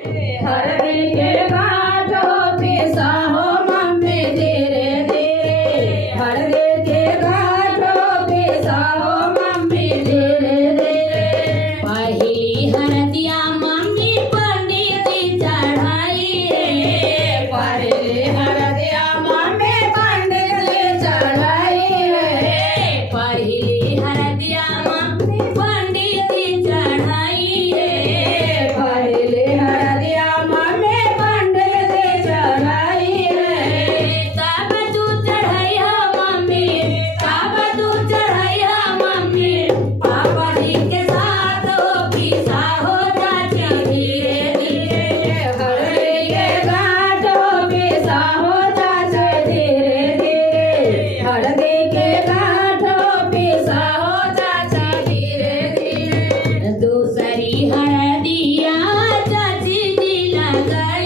हल्दी के गांठों पिसा हो मम्मी धीरे धीरे, हल्दी के गांठों पिसा हो मम्मी धीरे धीरे। पहली हरदिया मम्मी पंडित चढ़ाई रे, पहली हरदिया मम्मी पंडित जी चढ़ाई है, पहली हरदिया मम्मी पंडित चढ़ाई रे, पहली हरदिया मम्मी पंडित जी चढ़ाई है। तब तू चढ़ैया मम्मी, तब तू चढ़ैया मम्मी, पापा जी के साथ हो पिसा हो चाचा धीरे धीरे। हल्दी के गांठों पिसा हो चाचा धीरे धीरे, हल्दी के गांठों पिसा हो चाचा धीरे धीरे। दूसरी हरदिया चाची जी लगाई